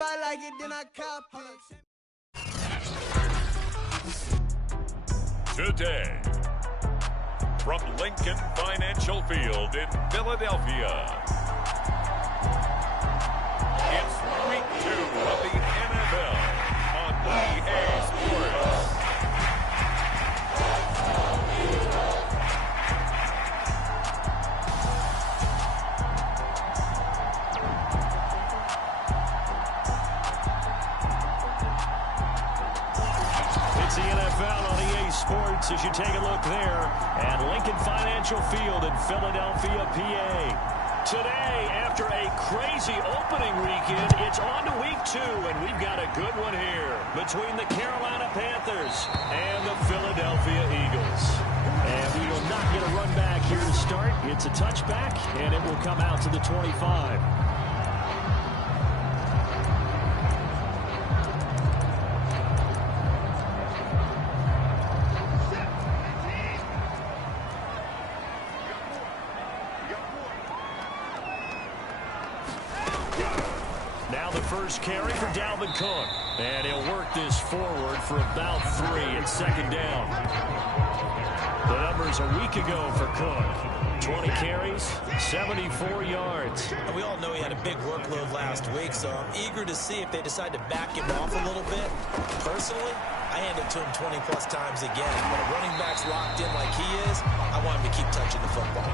I like it, then I copy. Today, from Lincoln Financial Field in Philadelphia, it's Week 2 of the NFL on EA Sports. It's the NFL on EA Sports as you take a look there at Lincoln Financial Field in Philadelphia, PA. Today, after a crazy opening weekend, it's on to Week 2, and we've got a good one here between the Carolina Panthers and the Philadelphia Eagles. And we will not get a run back here to start. It's a touchback, and it will come out to the 25. Now the first carry for Dalvin Cook. And he'll work this forward for about 3 and second down. The numbers a week ago for Cook. 20 carries, 74 yards. We all know he had a big workload last week, so I'm eager to see if they decide to back him off a little bit. Personally, I hand it to him 20-plus times again. When a running back's locked in like he is, I want him to keep touching the football.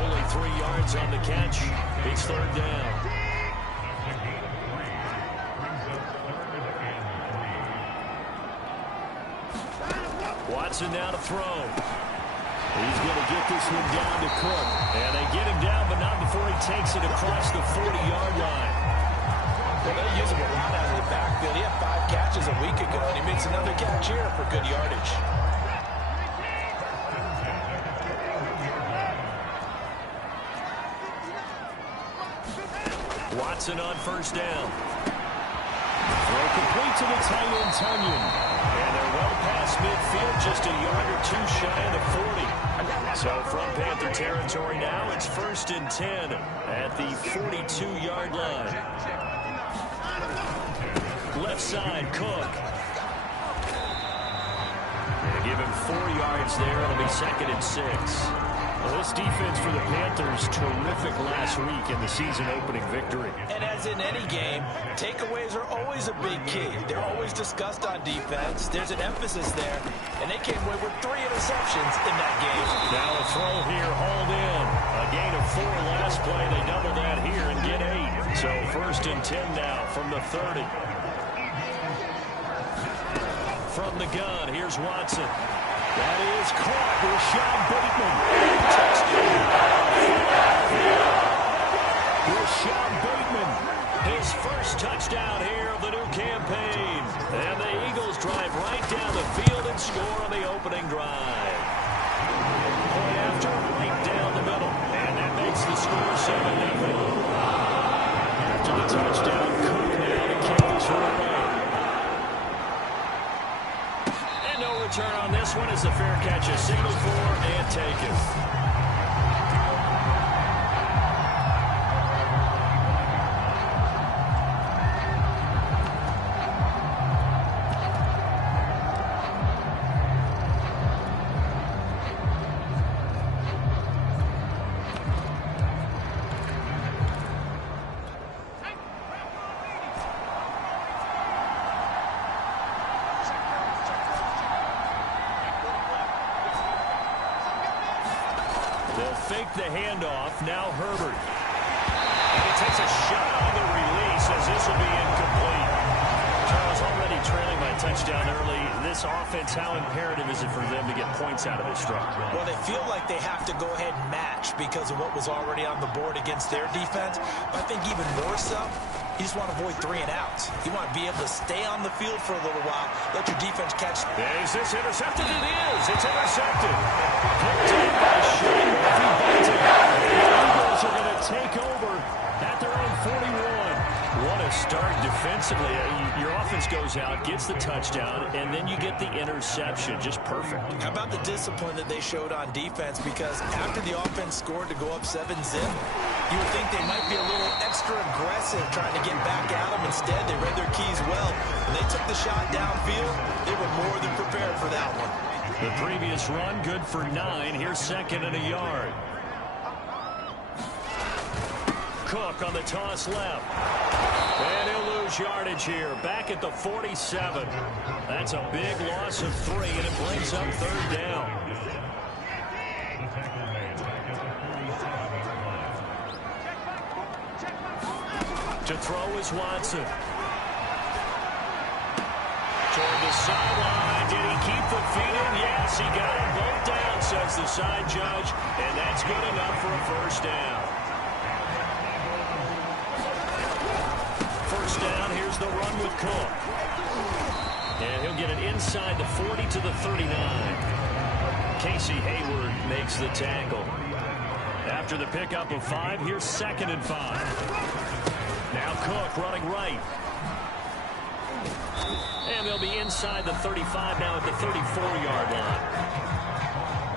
Only 3 yards on the catch. It's third down. Watson now to throw. He's going to get this one down to Cook. And they get him down, but not before he takes it across the 40-yard line. Well, they use him a lot out of the backfield. He had 5 catches a week ago, and he makes another catch here for good yardage. Watson on first down. Throw complete to the tight end, Tunyon. And they're well past midfield, just a yard or 2 shy of the 40. So from Panther territory now, it's 1st and 10 at the 42-yard line. Left side, Cook. They give him 4 yards there. It'll be 2nd and 6. Well, this defense for the Panthers, terrific last week in the season-opening victory. And as in any game, takeaways are always a big key. They're always discussed on defense. There's an emphasis there, and they came away with 3 interceptions in that game. Now a throw here, hauled in. A gain of 4 last play. They double that here and get 8. So 1st and 10 now from the 30. From the gun, here's Watson. That is caught. Rashad Bateman. Rashad Bateman, his first touchdown here of the new campaign. And the Eagles drive right down the field and score on the opening drive. Point after, right down the middle. And that makes the score 7-0. After the touchdown, Cook now to kick this one away. Turn on this one is the fair catch, a signal for and taken. They'll fake the handoff. Now Herbert. And he takes a shot on the release as this will be incomplete. Charles, already trailing by touchdown early. This offense, how imperative is it for them to get points out of this drive? Well, they feel like they have to go ahead and match because of what was already on the board against their defense. But I think even more so, you just want to avoid 3 and outs. You want to be able to stay on the field for a little while, let your defense catch. Is this intercepted? It is. It's intercepted. Picked up by Shane Murphy-Bunting. The Eagles are going to take over at their own 41. What a start defensively. Your offense goes out, gets the touchdown, and then you get the interception. Just perfect. How about the discipline that they showed on defense? Because after the offense scored to go up 7-0, You would think they might be a little extra aggressive trying to get back at them. Instead, they read their keys well. When they took the shot downfield, they were more than prepared for that one. The previous run, good for 9. Here's second and a yard. Cook on the toss left. And he'll lose yardage here. Back at the 47. That's a big loss of 3, and it brings up third down. To throw is Watson. Toward the sideline. Did he keep the feet in? Yes, he got them both down, says the side judge. And that's good enough for a first down. First down, here's the run with Cook. And he'll get it inside the 40 to the 39. Casey Hayward makes the tackle. After the pickup of 5, here's second and 5. Now Cook running right. And they'll be inside the 35 now at the 34-yard line.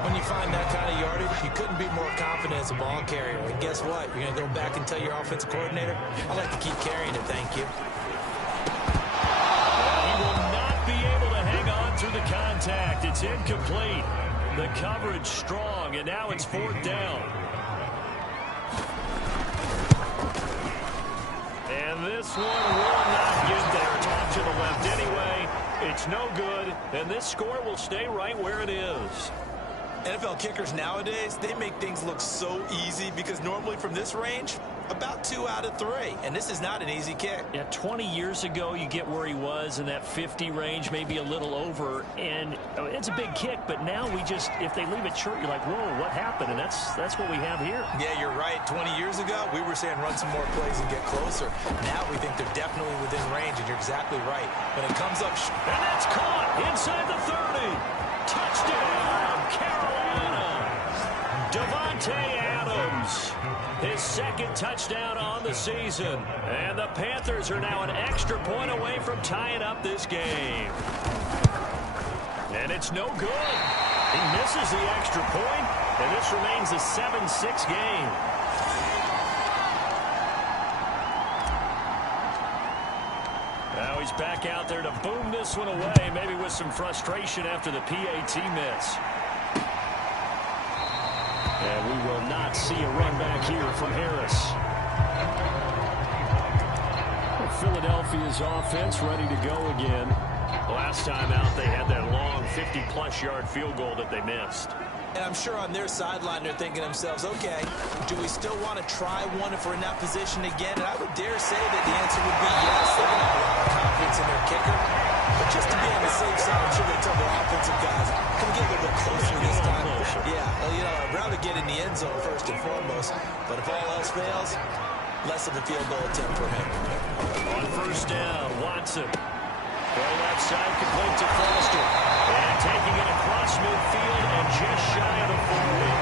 When you find that kind of yardage, you couldn't be more confident as a ball carrier. And guess what? You're going to go back and tell your offensive coordinator, I'd like to keep carrying it, thank you. He will not be able to hang on through the contact. It's incomplete. The coverage strong, and now it's fourth down. And this one will not get there. Off to the left anyway. It's no good, and this score will stay right where it is. NFL kickers nowadays, they make things look so easy because normally from this range, about 2 out of 3. And this is not an easy kick. Yeah, 20 years ago, you get where he was in that 50 range, maybe a little over. And it's a big kick, but now we just, if they leave it short, you're like, whoa, what happened? And that's what we have here. Yeah, you're right. 20 years ago, we were saying run some more plays and get closer. Now we think they're definitely within range, and you're exactly right. When it comes up... And that's caught inside the 30. Touchdown, Carolina. Davante Adams. His second touchdown on the season. And the Panthers are now an extra point away from tying up this game. And it's no good. He misses the extra point, and this remains a 7-6 game. Now he's back out there to boom this one away, maybe with some frustration after the PAT miss. And we will not see a run back here from Harris. Philadelphia's offense ready to go again. Last time out, they had that long 50-plus yard field goal that they missed. And I'm sure on their sideline, they're thinking to themselves, okay, do we still want to try one if we're in that position again? And I would dare say that the answer would be yes. They're going to have a lot of confidence in their kicker. But just to be on the safe side, I'm sure they tell their offensive guys, can we get a little bit closer this time? Yeah, well, you know, I'd rather get in the end zone first and foremost. But if all else fails, less of a field goal attempt for him. On first down, Watson. Go left side, complete to Foster. And taking it across midfield and just shy of the 40.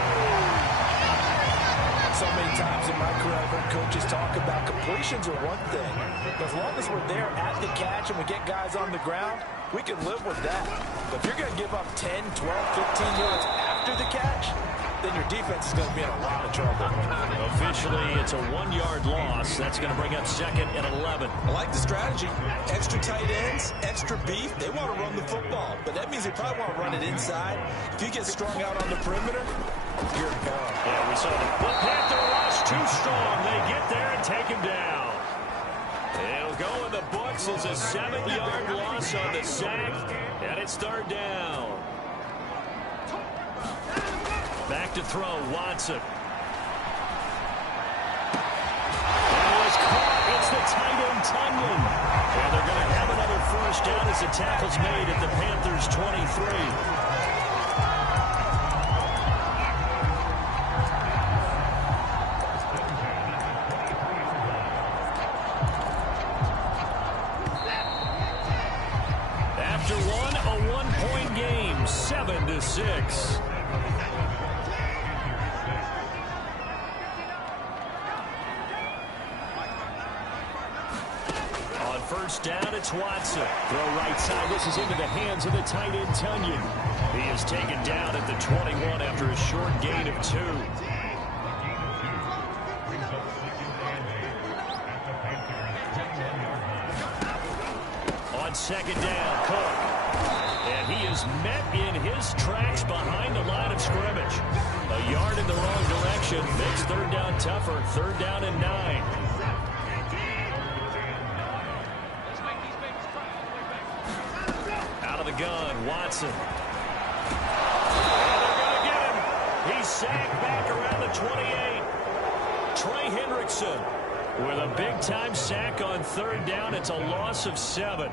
So many times in my career, I've heard coaches talk about completions are one thing. As long as we're there at the catch and we get guys on the ground, we can live with that. But if you're going to give up 10, 12, 15 yards after the catch, then your defense is going to be in a lot of trouble. Officially, it's a 1-yard loss. That's going to bring up second and 11. I like the strategy. Extra tight ends, extra beef. They want to run the football, but that means they probably want to run it inside. If you get strung out on the perimeter, you're gone. Yeah, we saw the Panther rush too strong. They get there and take him down. It'll go in the books as a 7-yard loss on the sack, and it's third down. Back to throw, Watson. That was caught. It's the tight end, Tunyon. And they're going to have another first down as the tackle's made at the Panthers' 23. After one, a 1-point game, 7-6. First down, it's Watson. Throw right side. This is into the hands of the tight end, Tunyon. He is taken down at the 21 after a short gain of 2. on second down, Cook. And he is met in his tracks behind the line of scrimmage. A yard in the wrong direction makes third down tougher. Third down and 9. Out of the gun, Watson. And they're going to get him. He's sacked back around the 28. Trey Hendrickson with a big-time sack on third down. It's a loss of 7.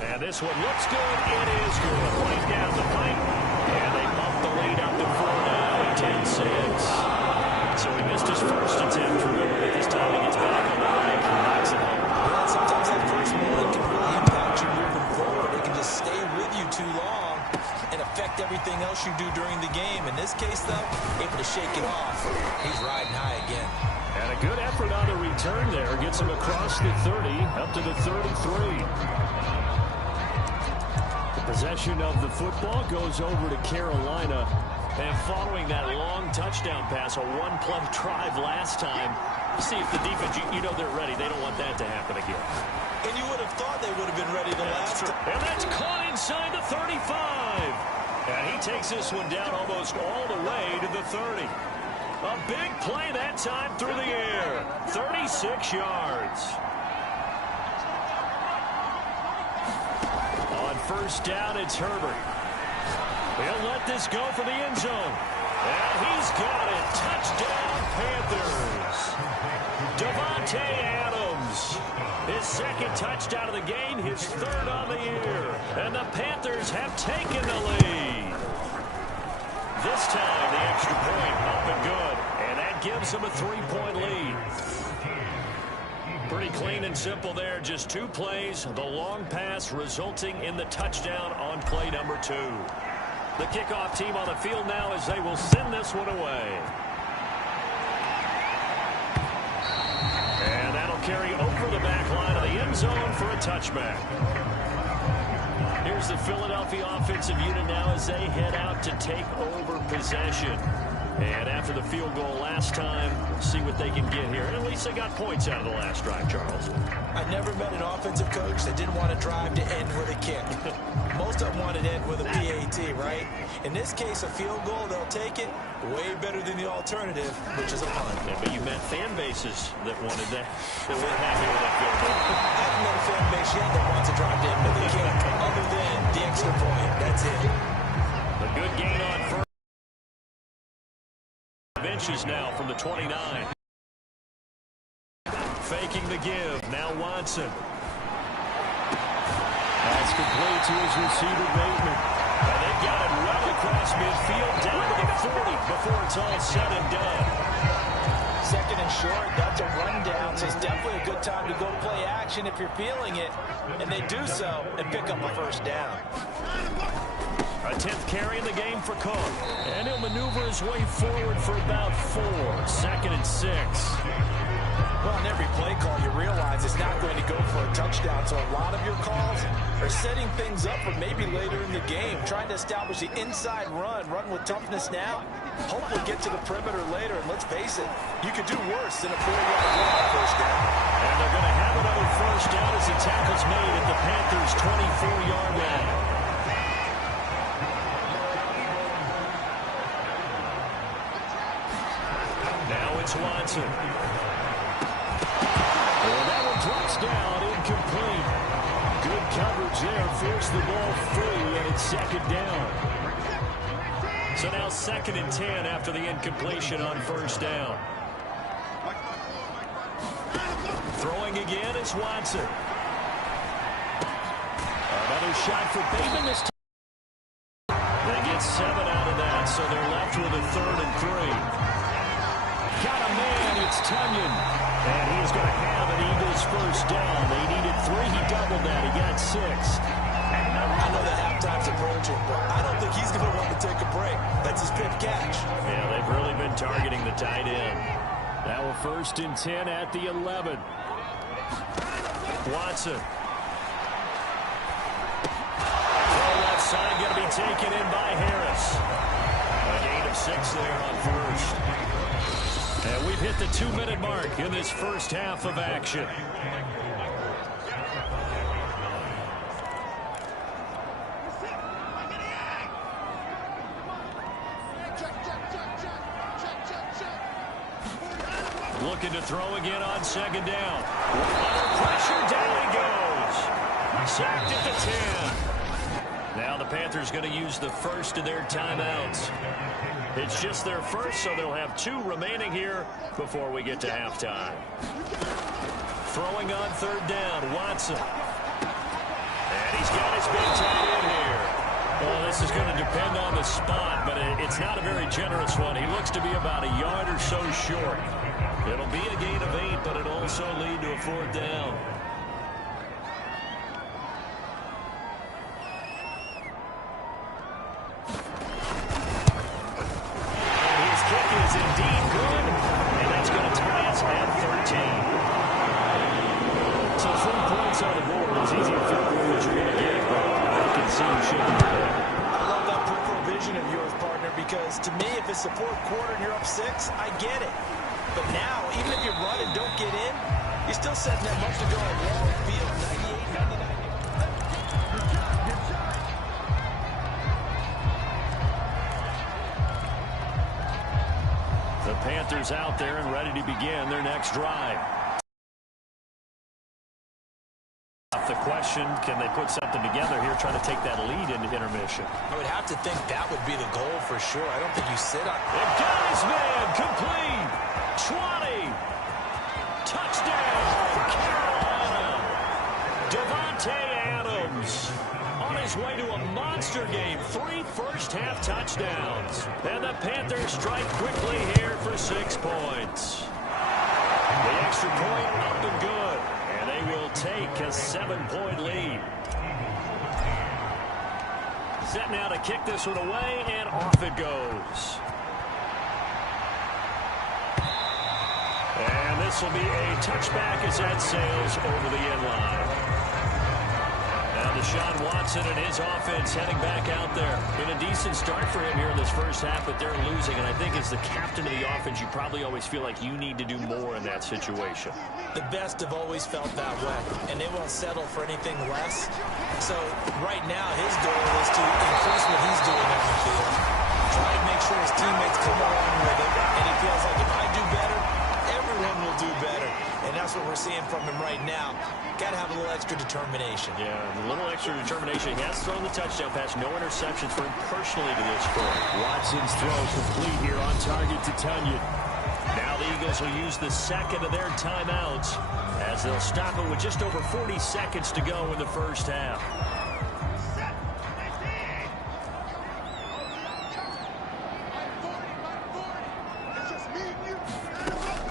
And this one looks good. It is good. Right down the pipe. And they bump the lead up to 4 now at 10-6. So he missed his first attempt. Remember that this time he gets back on the line and knocks it home. Well, sometimes that first one can really impact you moving forward. It can just stay with you too long and affect everything else you do during the game. In this case, though, able to shake it off. He's riding high again. And a good effort on the return there. Gets him across the 30, up to the 33. Possession of the football goes over to Carolina. And following that long touchdown pass, a one-play drive last time, see if the defense, you know they're ready. They don't want that to happen again. And you would have thought they would have been ready the last time. And that's caught inside the 35. And he takes this one down almost all the way to the 30. A big play that time through the air. 36 yards. On first down, it's Herbert. He'll let this go for the end zone. And he's got it. Touchdown, Panthers. Devontae Adams. His second touchdown of the game, his third on the year. And the Panthers have taken the lead. This time, the extra point up and good. And that gives them a 3-point lead. Pretty clean and simple there. Just 2 plays. The long pass resulting in the touchdown on play number 2. The kickoff team on the field now as they will send this one away. And that'll carry over the back line of the end zone for a touchback. Here's the Philadelphia offensive unit now as they head out to take over possession. And after the field goal last time, see what they can get here. And at least they got points out of the last drive, Charles. I've never met an offensive coach that didn't want a drive to end with a kick. Most of them want it to end with a PAT, right? In this case, a field goal, they'll take it. Way better than the alternative, which is a punt. Yeah, but you met fan bases that wanted that, that weren't happy with that field goal. I haven't met a fan base yet that wants a drive to end with a kick, other than the extra point. That's it. A good gain on first. Benches now from the 29. Faking the give. Now Watson. That's complete to his receiver, Bateman. And they got it right across midfield down to the 40 before it's all said and done. Second and short, that's a rundown, so it's definitely a good time to go play action if you're feeling it. And they do so and pick up a first down. A 10th carry in the game for Cook. And he'll maneuver his way forward for about 4. Second and 6. Well, on every play call, you realize it's not going to go for a touchdown. So a lot of your calls are setting things up for maybe later in the game, trying to establish the inside run with toughness now. Hopefully get to the perimeter later. And let's face it, you could do worse than a 4-yard run first down. And they're going to have another first down as the tackle's made at the Panthers' 24-yard line. Watson. And that one drops down, incomplete. Good coverage there, forced the ball free, and it's second down. So now 2nd and 10 after the incompletion on first down. Throwing again is Watson. Another shot for Bateman this time. They get 7 out of that, so they're left with a 3rd and 3. Got a man, it's Tunyon. And he is going to have an Eagles first down. They needed 3, he doubled that, he got 6. I know that halftime's approaching, but I don't think he's going to want to take a break. That's his fifth catch. Yeah, they've really been targeting the tight end. That will 1st and 10 at the 11. Watson. Throw left side, going to be taken in by Harris. A gain of 6 there on first. And we've hit the 2-minute mark in this first half of action. Looking to throw again on second down. Under pressure, down he goes. Sacked at the 10. Now the Panthers going to use the first of their timeouts. It's just their first, so they'll have 2 remaining here before we get to halftime. Throwing on third down, Watson. And he's got his big tight end here. Well, this is going to depend on the spot, but it's not a very generous one. He looks to be about a yard or so short. It'll be a gain of 8, but it'll also lead to a 4th down. And his kick is indeed good, and that's going to tie us at 13. So 3 points on the board. It's easy to figure out what you're going to get, but I can see you shouldn't do that. I love that peripheral vision of yours, partner, because to me, if it's the 4th quarter and you're up 6, I get it. But now, even if you run and don't get in, you're still setting that much to go on a long field. 98, 99. The Panthers out there and ready to begin their next drive. The question, can they put something together here, trying to take that lead into intermission? I would have to think that would be the goal for sure. I don't think you sit on it. It got his man complete. 20. Touchdown, Carolina. Davante Adams on his way to a monster game. 3 first-half touchdowns. And the Panthers strike quickly here for 6 points. The extra point up and good. And they will take a 7-point lead. Set now to kick this one away, and off it goes. And this will be a touchback as that sails over the end line. Now Deshaun Watson and his offense heading back out there. Been a decent start for him here in this first half, but they're losing. And I think as the captain of the offense, you probably always feel like you need to do more in that situation. The best have always felt that way, and they won't settle for anything less. So right now, his goal is to increase what he's doing on the field. Try to make sure his teammates come along with him, and he feels like if I do better, everyone will do better. And that's what we're seeing from him right now. Got to have a little extra determination. Yeah, a little extra determination. He has thrown the touchdown pass. No interceptions for him personally to this point. Watson's throw complete here on target to Tunyon. Now the Eagles will use the second of their timeouts as they'll stop it with just over 40 seconds to go in the first half.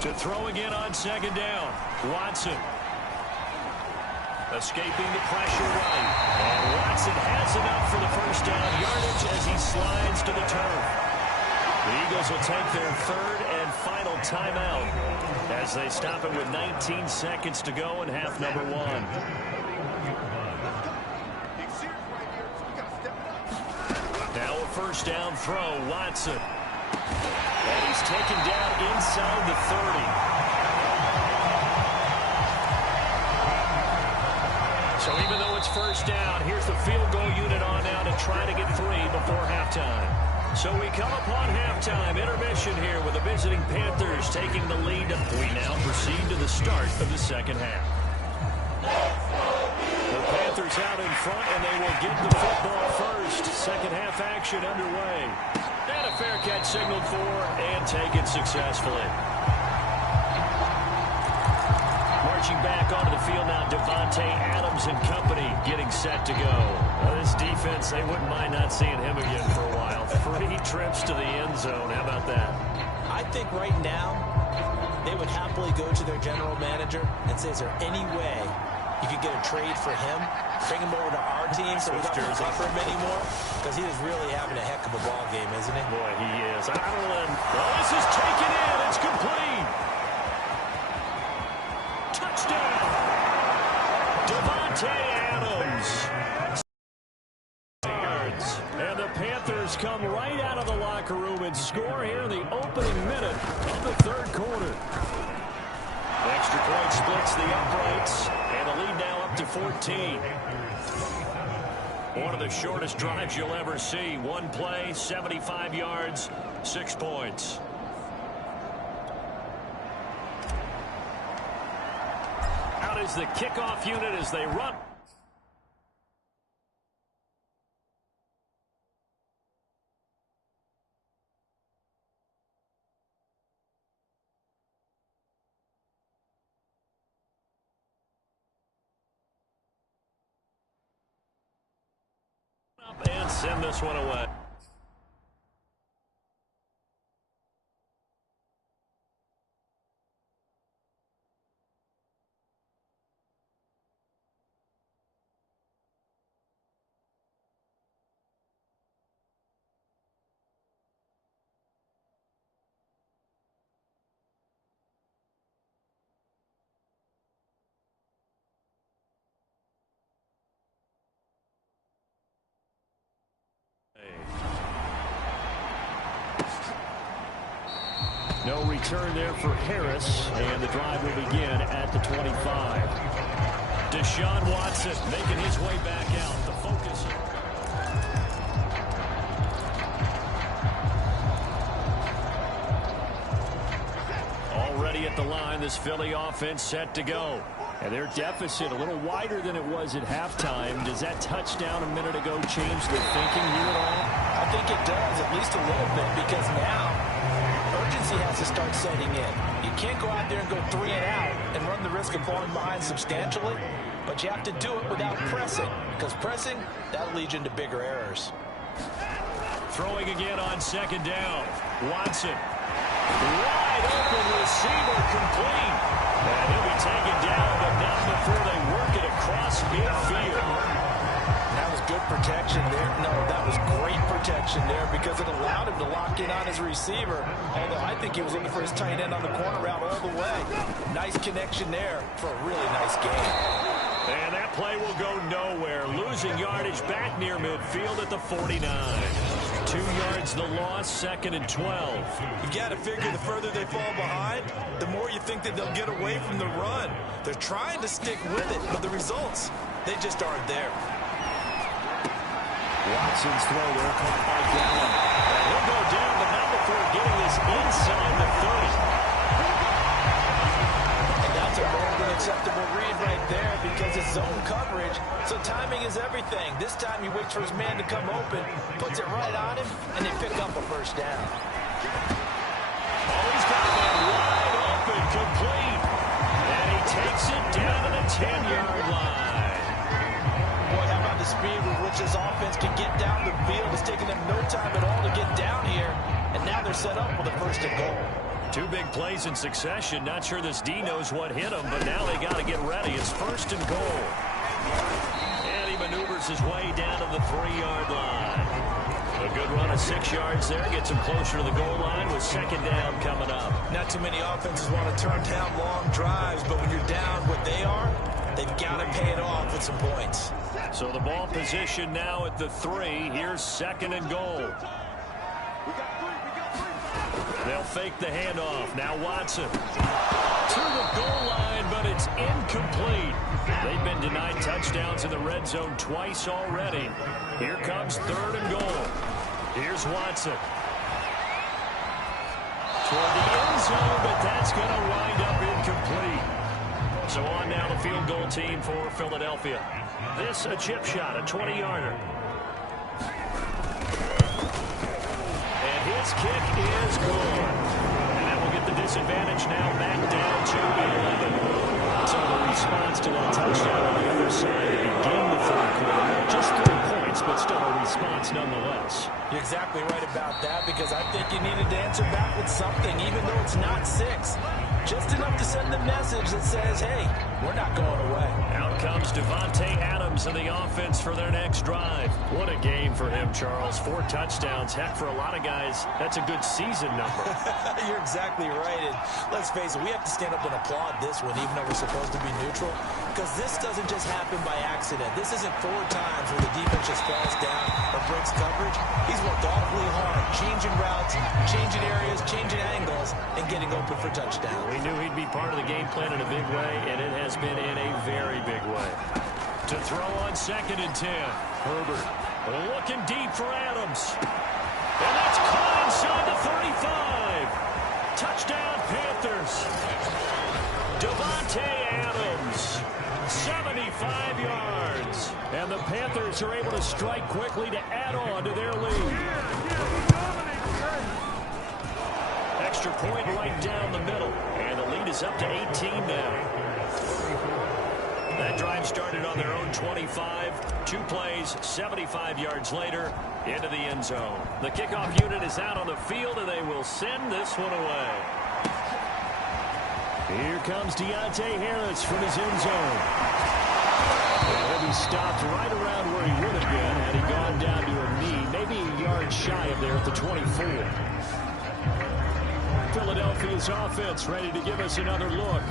To throw again on second down. Watson. Escaping the pressure right. And Watson has enough for the first down yardage as he slides to the turf. The Eagles will take their 3rd and final timeout as they stop it with 19 seconds to go in half number 1. Now a first down throw, Watson. And he's taken down inside the 30. So even though it's first down, here's the field goal unit on now to try to get 3 before halftime. So we come upon halftime, intermission here with the visiting Panthers taking the lead. We now proceed to the start of the second half. The Panthers out in front, and they will get the football first. Second half action underway. And a fair catch signaled for, and taken successfully. Marching back onto the field now, Davante Adams and company getting set to go. This defense, they wouldn't mind not seeing him again for a while. 3 trips to the end zone. How about that? I think right now they would happily go to their general manager and say, is there any way you could get a trade for him, bring him over to our team so we don't have to cover him anymore? Because he is really having a heck of a ball game, isn't he? Boy, he is. I don't know. Well, this is taken in. It's complete. Touchdown. Davante Adams. And the Panthers come right out of the locker room and score here in the opening minute of the 3rd quarter. hits the uprights, and the lead now up to 14. One of the shortest drives you'll ever see. One play, 75 yards, 6 points. Out is the kickoff unit as they run. Up and send this one away. No return there for Harris, and the drive will begin at the 25. Deshaun Watson making his way back out. The focus. Already at the line, this Philly offense set to go. And their deficit a little wider than it was at halftime. Does that touchdown a minute ago change the thinking here at all? I think it does, at least a little bit, because now urgency has to start setting in. You can't go out there and go 3 and out and run the risk of falling behind substantially, but you have to do it without pressing, because pressing, that'll lead you into bigger errors. Throwing again on second down. Watson. Wide open receiver, complete. And he'll be taken down, but not before they work it across midfield. That was good protection there. No, that was great protection there because it allowed him to lock in on his receiver. Although I think he was looking for his tight end on the corner route all the way. Nice connection there for a really nice game. And that play will go nowhere. Losing yardage back near midfield at the 49. 2 yards the loss, 2nd and 12. You've got to figure the further they fall behind, the more you think that they'll get away from the run. They're trying to stick with it, but the results, they just aren't there. Watson's throw there caught by Gallup. He'll go down, but not before getting this inside the 30. And that's a more than acceptable read right there because it's zone coverage, so timing is everything. This time he waits for his man to come open, puts it right on him, and they pick up a first down. Oh, he's got that wide open, complete. And he takes it down to the 10-yard line. Boy, how about the speed with which this offense can get down the field? It's taken them no time at all to get down here, and now they're set up with a 1st and goal. 2 big plays in succession. Not sure this D knows what hit him, but now they got to get ready. It's 1st and goal. And he maneuvers his way down to the 3-yard line. A good run of 6 yards there. Gets him closer to the goal line with 2nd down coming up. Not too many offenses want to turn down long drives, but when you're down what they are, they've got to pay it off with some points. So the ball position now at the 3. Here's 2nd and goal. They'll fake the handoff. Now Watson to the goal line, but it's incomplete. They've been denied touchdowns in the red zone twice already. Here comes 3rd and goal. Here's Watson. Toward the end zone, but that's going to wind up incomplete. So on now the field goal team for Philadelphia. This a chip shot, a 20-yarder. And his kick is good. And that will get the disadvantage now back down to 11. So the response to that touchdown on the other side to begin the 3rd quarter. Just 3 points, but still a response nonetheless. You're exactly right about that because I think you needed to answer back with something, even though it's not 6. Just enough to send the message that says, hey, We're not going away. Out comes Devontae Adams in the offense for their next drive. What a game for him, Charles. 4 touchdowns. Heck, for a lot of guys, that's a good season number. You're exactly right. And let's face it, we have to stand up and applaud this one, even though we're supposed to be neutral, because this doesn't just happen by accident. This isn't 4 times where the defense just falls down or breaks coverage. He's worked awfully hard, changing routes, changing areas, changing angles, and getting open for touchdown. We knew he'd be part of the game plan in a big way, and it has been in a very big way. To throw on 2nd and 10. Herbert looking deep for Adams. And that's caught inside the 35. Touchdown, Panthers. Devontae Adams, 75 yards. And the Panthers are able to strike quickly to add on to their lead. Extra point right down the middle. And the lead is up to 18 now. That drive started on their own 25. 2 plays, 75 yards later, into the end zone. The kickoff unit is out on the field, and they will send this one away. Here comes Deontay Harris from his end zone. He'll be stopped right around where he would have been had he gone down to a knee, maybe a yard shy of there at the 24. Philadelphia's offense ready to give us another look.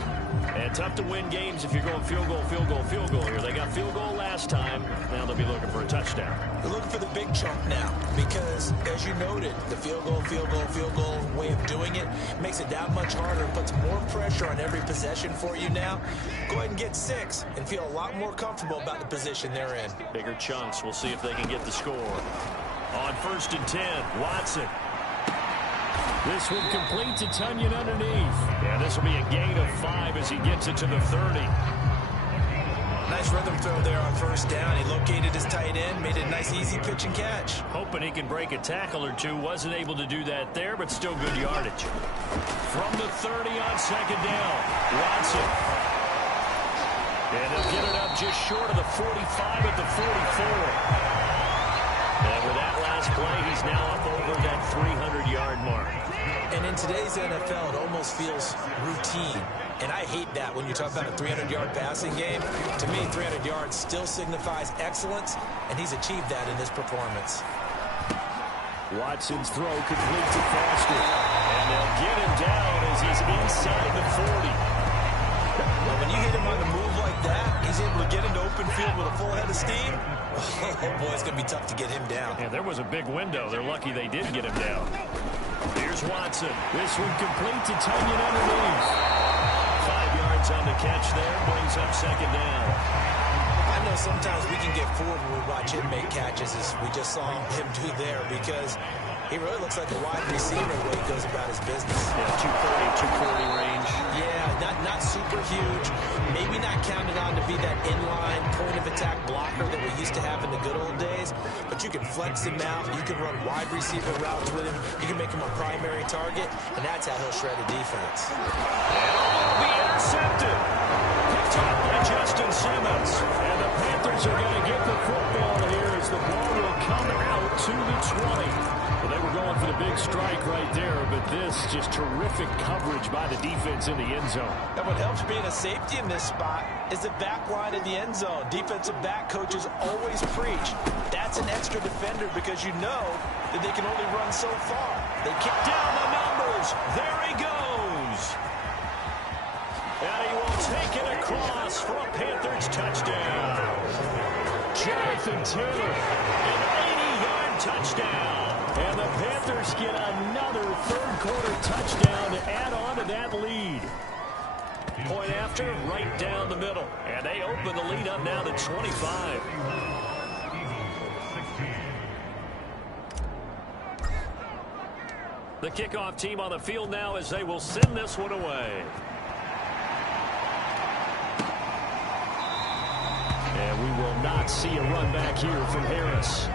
And tough to win games if you're going field goal, field goal, field goal here. They got field goal last time. Now they'll be looking for a touchdown. They're looking for the big chunk now because, as you noted, the field goal, field goal, field goal way of doing it makes it that much harder, puts more pressure on every possession for you now. Go ahead and get 6 and feel a lot more comfortable about the position they're in. Bigger chunks. We'll see if they can get the score. On 1st and 10, Watson. This one complete to Tunyon underneath. And this will be a gain of 5 as he gets it to the 30. Nice rhythm throw there on 1st down. He located his tight end, made a nice easy pitch and catch. Hoping he can break a tackle or 2. Wasn't able to do that there, but still good yardage. From the 30 on 2nd down, Watson. And they'll get it up just short of the 45 at the 44. And with that last play, he's now up over that 300-yard mark. And in today's NFL, it almost feels routine. And I hate that when you talk about a 300-yard passing game. To me, 300 yards still signifies excellence, and he's achieved that in this performance. Watson's throw complete to Foster. And they'll get him down as he's inside the 40. Well, when you hit him on the move like that, he's able to get into open field with a full head of steam. Oh, boy, it's going to be tough to get him down. And there was a big window. They're lucky they did get him down. Here's Watson. This one complete to Tunyon underneath. 5 yards on the catch there. Brings up 2nd down. I know sometimes we can get fooled when we watch him make catches, as we just saw him do there, because he really looks like a wide receiver the way he goes about his business. Yeah, 240 range. Yeah, not super huge. Maybe not counted on to be that inline point-of-attack blocker that we used to have in the good old days, but you can flex him out. You can run wide receiver routes with him. You can make him a primary target, and that's how he'll shred a defense. Will be intercepted. Picked up by Justin Simmons. And the Panthers are going to get the football here as the ball will come out to the 20. Well, they were going for the big strike right there, but this just terrific coverage by the defense in the end zone. And what helps being a safety in this spot is the back line of the end zone. Defensive back coaches always preach. That's an extra defender because you know that they can only run so far. They kick down the numbers. There he goes. And he will take it across for a Panthers touchdown. Jonathan Taylor, an 80-yard touchdown. And the Panthers get another third-quarter touchdown to add on to that lead. Point after, right down the middle. And they open the lead up now to 25. The kickoff team on the field now as they will send this one away. And we will not see a run back here from Harris.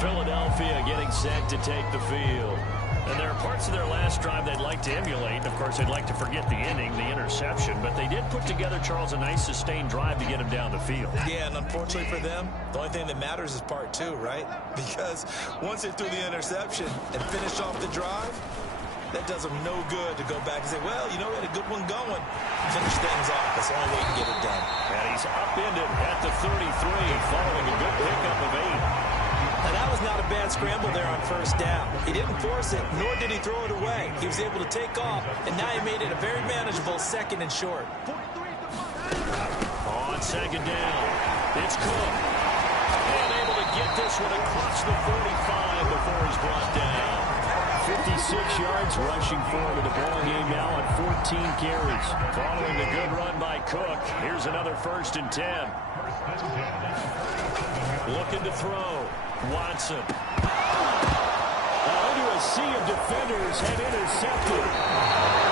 Philadelphia getting set to take the field. And there are parts of their last drive they'd like to emulate. Of course, they'd like to forget the inning, the interception. But they did put together, Charles, a nice sustained drive to get him down the field. Yeah, and unfortunately for them, the only thing that matters is part 2, right? Because once they threw the interception and finished off the drive, That does them no good to go back and say, well, you know, we had a good one going. Finish things off. That's the only way you can get it done. And he's upended at the 33 following a good pickup of 8. And that was not a bad scramble there on first down. He didn't force it, nor did he throw it away. He was able to take off, and now he made it a very manageable 2nd and short. On 2nd down, it's Cook. And able to get this one across the 45 before he's brought down. 56 yards rushing forward in the ball game now on 14 carries. Following the good run by Cook, here's another 1st and 10. Looking to throw. Watson. Into a sea of defenders and intercepted.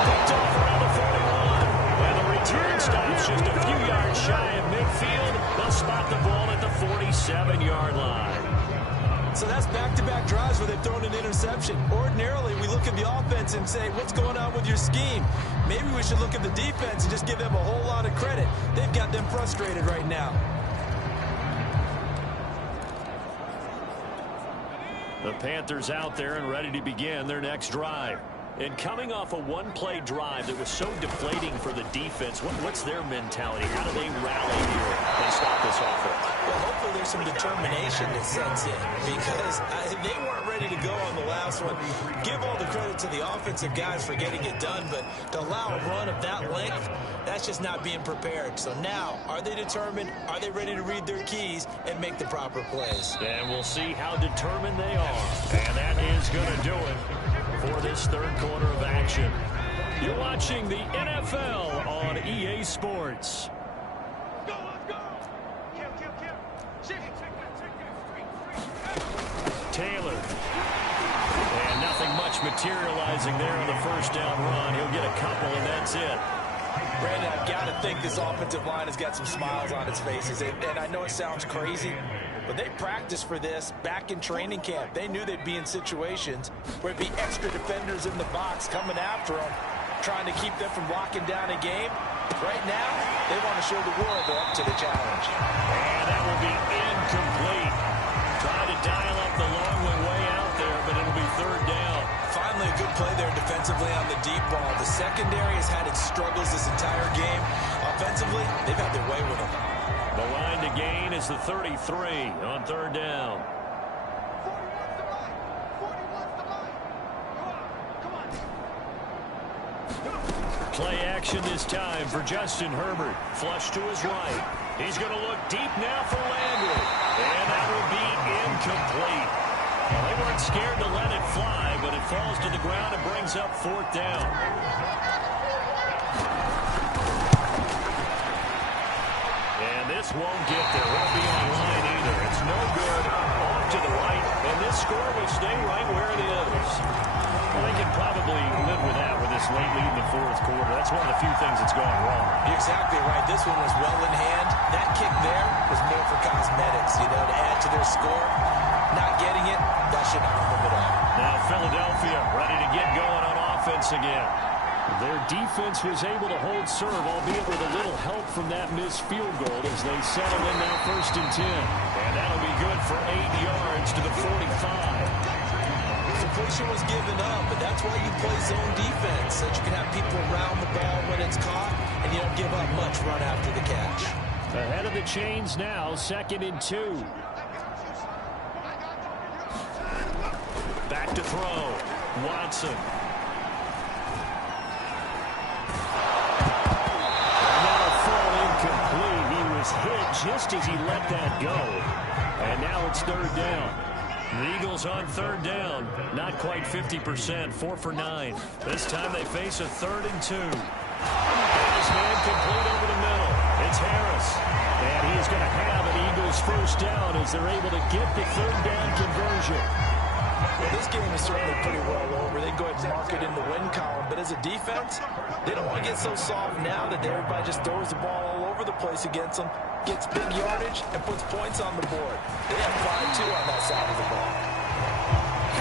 Picked off around the 41. And the return stops just a few yards shy of midfield. They'll spot the ball at the 47-yard line. So that's back-to-back drives where they've thrown an interception. Ordinarily, we look at the offense and say, what's going on with your scheme? Maybe we should look at the defense and just give them a whole lot of credit. They've got them frustrated right now. The Panthers out there and ready to begin their next drive. And coming off a one-play drive that was so deflating for the defense, what's their mentality? How do they rally here and stop this offense? Well, hopefully there's some determination that sets in because they weren't ready to go on the last one. Give all the credit to the offensive guys for getting it done, but to allow a run of that length, that's just not being prepared. So now, are they determined? Are they ready to read their keys and make the proper plays? And we'll see how determined they are. And that is going to do it for this 3rd quarter of action. You're watching the NFL on EA Sports. Taylor. And nothing much materializing there on the 1st down run. He'll get a couple, and that's it. Brandon, I've got to think this offensive line has got some smiles on its faces. And I know it sounds crazy, but they practiced for this back in training camp. They knew they'd be in situations where it'd be extra defenders in the box coming after them, trying to keep them from locking down a game. Right now, they want to show the world they're up to the challenge. And that will be incomplete. Trying to dial up the long way out there, but it'll be 3rd down. Finally, a good play there defensively on the deep ball. The secondary has had its struggles this entire game. Offensively, they've had their way with them. The line to gain is the 33 on 3rd down. Play action this time for Justin Herbert. Flush to his right. He's going to look deep now for Landry. And that will be incomplete. Well, they weren't scared to let it fly, but it falls to the ground and brings up 4th down. And this won't get there. Won't be on the line either. It's no good. Off to the right. And this score will stay right where it is. Well, they can probably live with that with this late lead in the 4th quarter. That's one of the few things that's gone wrong. You're exactly right. This one was well in hand. That kick there was more for cosmetics, you know, to add to their score. Not getting it, that should harm them at all. Now Philadelphia ready to get going on offense again. Their defense was able to hold serve, albeit with a little help from that missed field goal as they settle in now 1st and 10. And that'll be good for 8 yards to the 45. Completion was given up, but that's why you play zone defense, so that you can have people around the ball when it's caught, and you don't give up much run after the catch. Ahead of the chains now, 2nd and 2. Back to throw. Watson. And that'll fall incomplete. He was hit just as he let that go. And now it's 3rd down. The Eagles on 3rd down. Not quite 50%. 4 for 9. This time they face a 3rd and 2. This man complete over the middle. It's Harris. And he is going to have an Eagles 1st down as they're able to get the 3rd down conversion. Well, this game is certainly pretty well over. They go ahead and mark it in the win column. But as a defense, they don't want to get so soft now that everybody just throws the ball all over the place against them, gets big yardage, and puts points on the board. They have 5-2 on that side of the ball.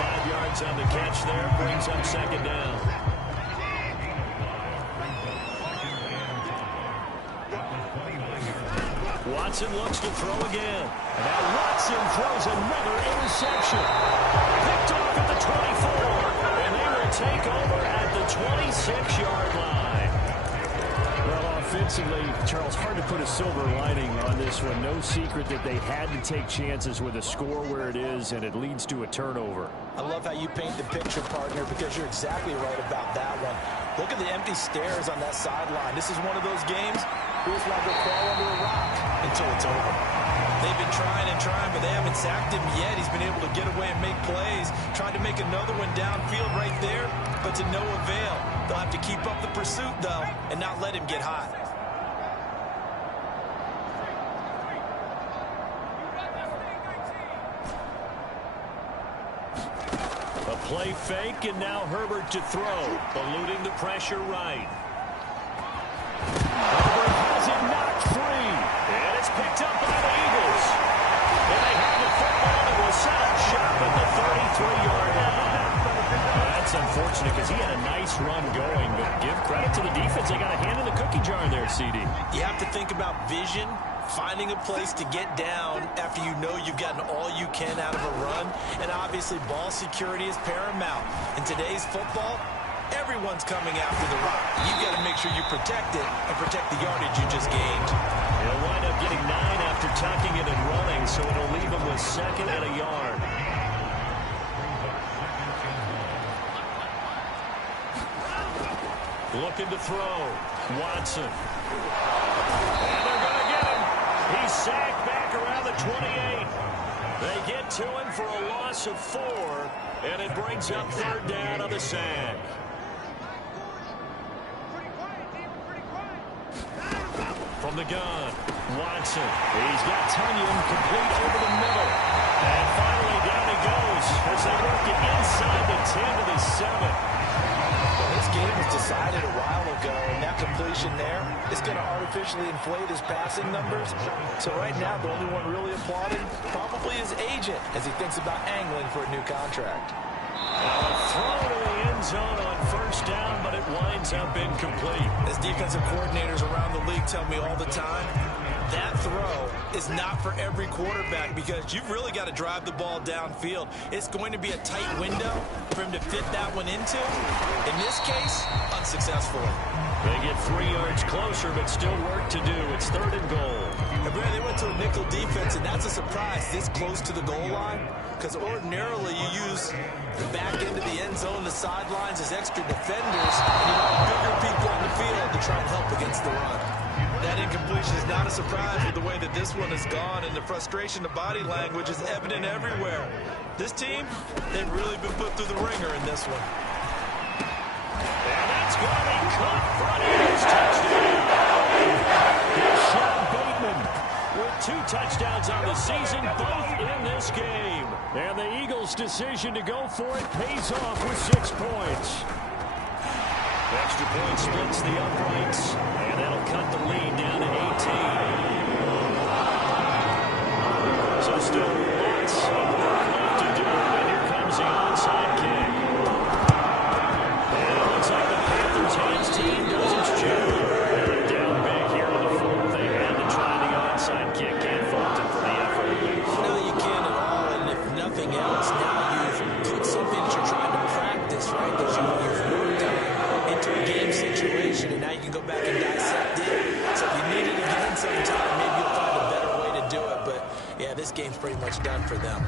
5 yards on the catch there. Brings up 2nd down. Watson looks to throw again. And now Watson throws another interception. Picked off at the 24. And they will take over 26-yard line. Well, offensively, Charles, hard to put a silver lining on this one. No secret that they had to take chances with a score where it is, and it leads to a turnover. I love how you paint the picture, partner, because you're exactly right about that one. Look at the empty stairs on that sideline. This is one of those games where it's like a crawl under a rock until it's over. They've been trying and trying, but they haven't sacked him yet. He's been able to get away and make plays. Tried to make another one downfield right there, but to no avail. They'll have to keep up the pursuit, though, and not let him get hot. A play fake, and now Herbert to throw, eluding the pressure right. Herbert has it knocked free, and it's picked up by the Eagles. And they have the football that will set up shop at the 33-yard line. That's unfortunate because he had a nice run going, but give credit to the defense. They got a hand in the cookie jar in there, CD. You have to think about vision, finding a place to get down after you know you've gotten all you can out of a run, and obviously ball security is paramount. In today's football, everyone's coming after the rock. You've got to make sure you protect it and protect the yardage you just gained. He'll wind up getting 9 after tucking it and running, so it'll leave him with 2nd and a yard. Looking to throw. Watson. And they're going to get him. He's sacked back around the 28. They get to him for a loss of 4, and it brings up 3rd down on the sack. From the gun, Watson. He's got Tunyon complete over the middle. And finally down he goes as they work it inside the 10 to the 7. This game was decided a while ago, and that completion there is going to artificially inflate his passing numbers. So right now, the only one really applauding probably his agent as he thinks about angling for a new contract. A throw to the end zone on 1st down, but it winds up incomplete. As defensive coordinators around the league tell me all the time, that throw is not for every quarterback because you've really got to drive the ball downfield. It's going to be a tight window for him to fit that one into. In this case, unsuccessfully. They get 3 yards closer, but still work to do. It's 3rd and goal. And Brad, they went to a nickel defense, and that's a surprise this close to the goal line because ordinarily you use the back end of the end zone, the sidelines as extra defenders, and you know, bigger people on the field to try and help against the run. That incompletion is not a surprise with the way that this one has gone, and the frustration of body language is evident everywhere. This team, they've really been put through the ringer in this one. And that's going to be caught front edge touchdown. Here's Sean Bateman with 2 touchdowns on the season, both in this game. And the Eagles' decision to go for it pays off with 6 points. Extra point splits the uprights, and that'll cut the lead down to 18. So still lots of work left to do, and here comes the onside kick. And it looks like the Panthers' hands team does its job. They're down big here in the 4th. They had to try the onside kick. Can't fault them for the effort. No, you can't at all, and if nothing else, now you've put something that you're trying to practice, right, that you've worked on into a game situation, and now you can go back and dissect it. So if you need it again sometime, maybe you'll find a better way to do it. But, yeah, this game's pretty much done for them.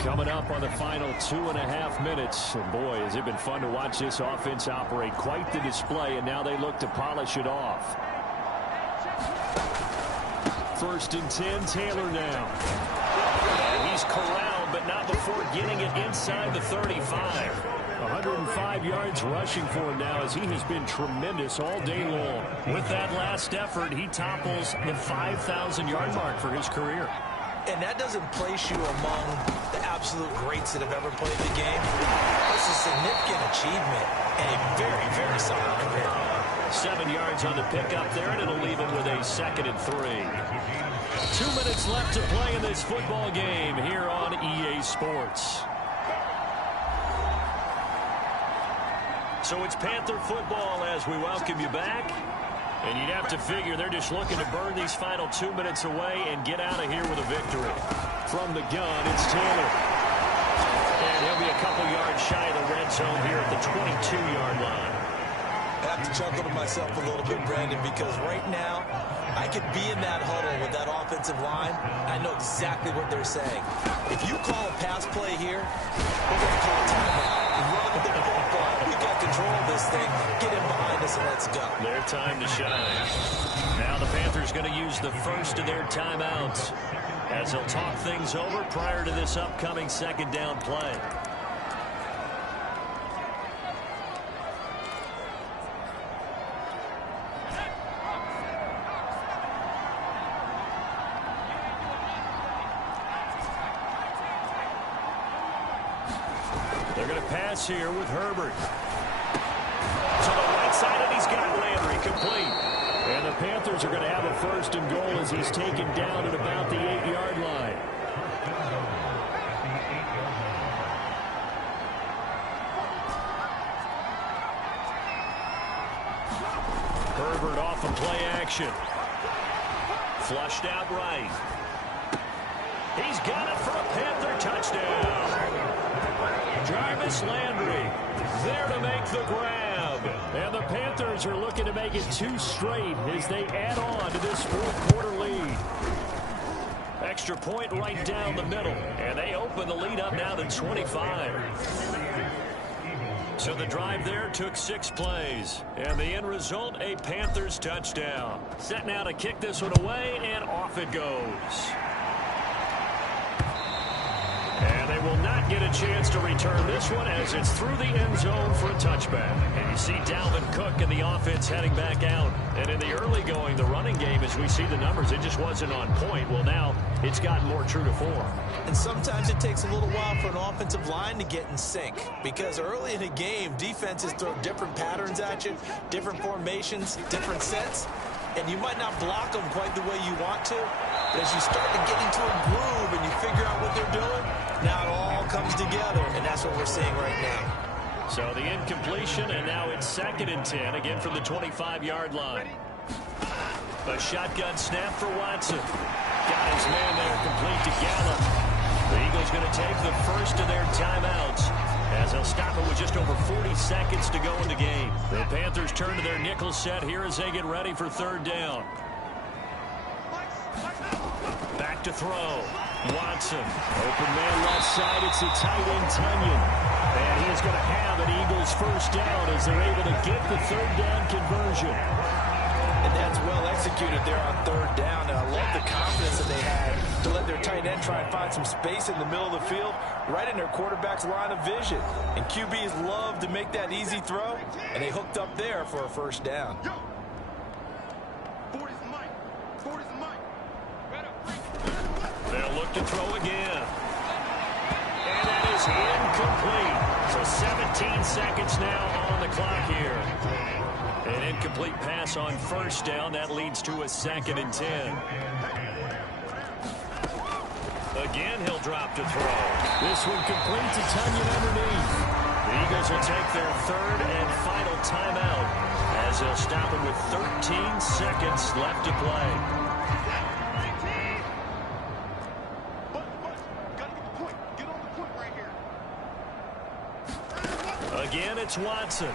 Coming up on the final 2.5 minutes. And, boy, has it been fun to watch this offense operate. Quite the display, and now they look to polish it off. 1st and 10, Taylor now. And he's corralled, but not before getting it inside the 35. 105 yards rushing for him now as he has been tremendous all day long. With that last effort, he topples the 5,000-yard mark for his career. And that doesn't place you among the absolute greats that have ever played the game. That's a significant achievement and a very, very solid career. 7 yards on the pickup there, and it'll leave him with a 2nd and 3. 2 minutes left to play in this football game here on EA Sports. So it's Panther football as we welcome you back. And you'd have to figure they're just looking to burn these final 2 minutes away and get out of here with a victory. From the gun, it's Taylor. And he'll be a couple yards shy of the gets home here at the 22-yard line. I have to chuckle to myself a little bit, Brandon, because right now I could be in that huddle with that offensive line. I know exactly what they're saying. If you call a pass play here, we're going to call a timeout. Run the football. We've got control of this thing. Get him behind us and let's go. Their time to shine. Now the Panthers going to use the first of their timeouts as they'll talk things over prior to this upcoming second down play. They're going to pass here with Herbert. To the right side, and he's got Landry complete. And the Panthers are going to have a first and goal as he's taken down at about the 8-yard line. Herbert off of play action. Flushed out right. He's got it for a Panther touchdown. Jarvis Landry there to make the grab. And the Panthers are looking to make it 2 straight as they add on to this fourth-quarter lead. Extra point right down the middle. And they open the lead up now to 25. So the drive there took 6 plays. And the end result, a Panthers touchdown. Set now to kick this one away, and off it goes. And they will not get a chance to return this one as it's through the end zone for a touchback. And you see Dalvin Cook and the offense heading back out. And in the early going, the running game, as we see the numbers, it just wasn't on point. Well, now it's gotten more true to form. And sometimes it takes a little while for an offensive line to get in sync, because early in a game, defenses throw different patterns at you, different formations, different sets, and you might not block them quite the way you want to. But as you start to get into a groove and you figure out what they're doing, now it all comes together, and that's what we're seeing right now. So the incompletion, and now it's 2nd and 10, again from the 25-yard line. A shotgun snap for Watson. Got his man there complete to Gallup. The Eagles going to take the first of their timeouts as they'll stop it with just over 40 seconds to go in the game. The Panthers turn to their nickel set here as they get ready for 3rd down. Back to throw. Watson. Open man left side. It's the tight end, Tunyon. And he is going to have an Eagles first down as they're able to get the 3rd down conversion. And that's well executed there on 3rd down. And I love the confidence that they had to let their tight end try and find some space in the middle of the field, right in their quarterback's line of vision. And QBs love to make that easy throw, and they hooked up there for a first down. They'll look to throw again. And that is incomplete. So 17 seconds now on the clock here. An incomplete pass on first down. That leads to a 2nd and 10. Again, he'll drop to throw. This one complete to Tunyon underneath. The Eagles will take their 3rd and final timeout as they'll stop it with 13 seconds left to play. Again, it's Watson.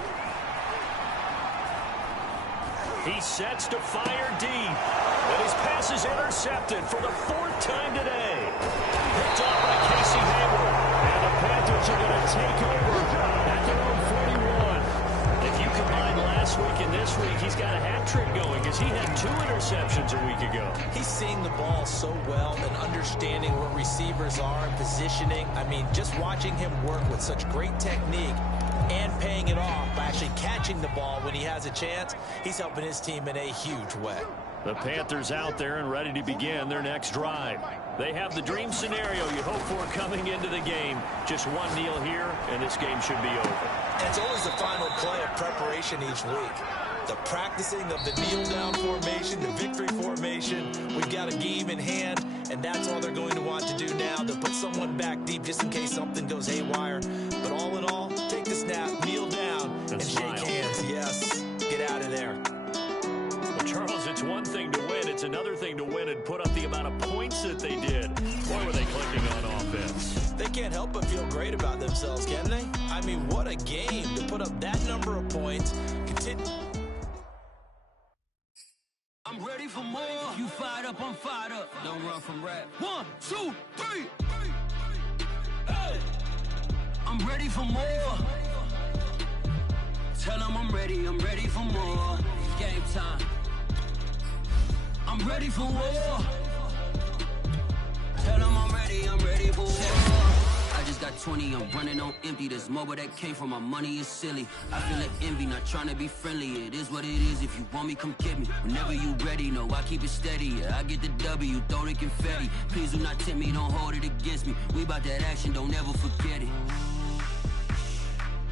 He sets to fire deep. But his pass is intercepted for the 4th time today. Picked off by Casey Hayward. And the Panthers are going to take over at their own 41. If you combine last week and this week, he's got a hat trick going because he had 2 interceptions a week ago. He's seeing the ball so well and understanding where receivers are and positioning. I mean, just watching him work with such great technique and paying it off by actually catching the ball when he has a chance, he's helping his team in a huge way. The Panthers out there and ready to begin their next drive. They have the dream scenario you hope for coming into the game. Just one kneel here, and this game should be over. And it's always the final play of preparation each week. The practicing of the kneel-down formation, the victory formation. We've got a game in hand, and that's all they're going to want to do now, to put someone back deep just in case something goes haywire. But all in all, take the snap, kneel down, and shake hands. Yes, get out of there. Well, Charles, it's one thing to win. It's another thing to win and put up the amount of points that they did. Boy, were they clicking on offense. They can't help but feel great about themselves, can they? I mean, what what a game to put up that number of points. I'm ready for more. If you fired up, I'm fired up. Don't run from rap. 1, 2, 3. Hey. I'm ready for more. Tell them I'm ready for more. Game time. I'm ready for war. Tell them I'm ready for war. I just got 20, I'm running on empty. This mobile that came from my money is silly. I feel like envy, not trying to be friendly. It is what it is, if you want me, come get me. Whenever you ready, no, I keep it steady. Yeah, I get the W, throw the confetti. Please do not tempt me, don't hold it against me. We about that action, don't ever forget it.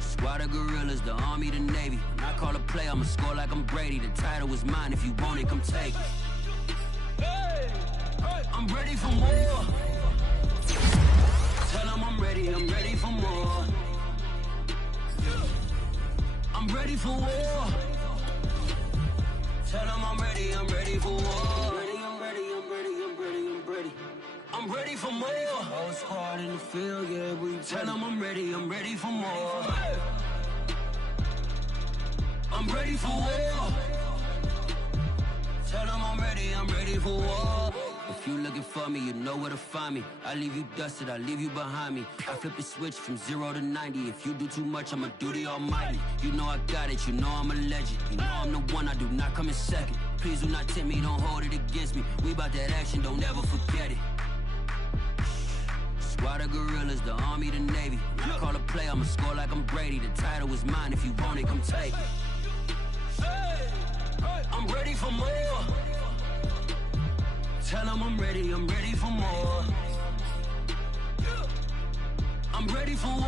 Squad of gorillas, the army, the navy. When I call a play, I'ma score like I'm Brady. The title is mine, if you want it, come take it. Hey, I'm ready for more. Tell them I'm ready for more. I'm ready for war. Tell them I'm ready for war. I'm ready for more. Whole squad in the field, yeah, we tell them I'm ready for more. I'm ready for war. Tell them I'm ready for war. If you looking for me, you know where to find me. I leave you dusted, I leave you behind me. I flip the switch from 0 to 90. If you do too much, I'ma do the almighty. You know I got it, you know I'm a legend. You know I'm the one, I do not come in second. Please do not tempt me, don't hold it against me. We about that action, don't ever forget it. Squad of gorillas, the army, the navy. When I call a play, I'ma score like I'm Brady. The title is mine, if you want it, come take it. Hey, I'm ready for more. Tell them I'm ready for more. I'm ready for war.